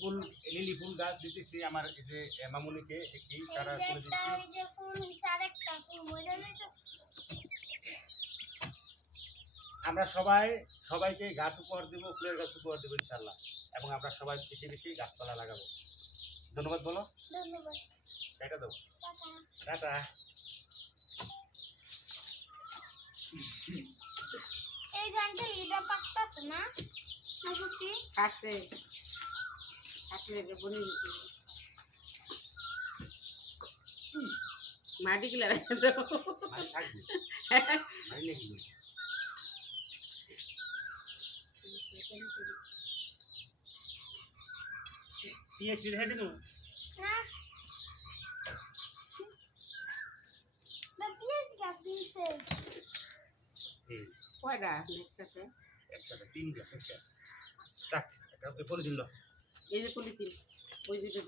ফুল lily ফুল গাছ দিতেছি আমার এই যে মামুনিকে একটি তারা করে দিচ্ছি। আমরা সবাইকে গাছ উপহার দেবো, ফুলের গাছ উপহার দেবো ইনশাল্লাহ, এবং আমরা সবাই বেশি বেশি গাছপালা লাগাবো। ধন্যবাদ বলো। ধন্যবাদ। টাটা দাও। টাটা। এই গানটা লিডা পাকতাছে না নাকি কাটছে কাটলে বনি মাটি গুলা রেখে দাও। পিএইচডি রেখে দিন না না পিএস গাছ দিছে কয়টা একসাথে একসাথে 3 গ্লাস এক গ্লাস রাখ, এটা পলিথিন লো। এই যে পলিথিন ওই দুটো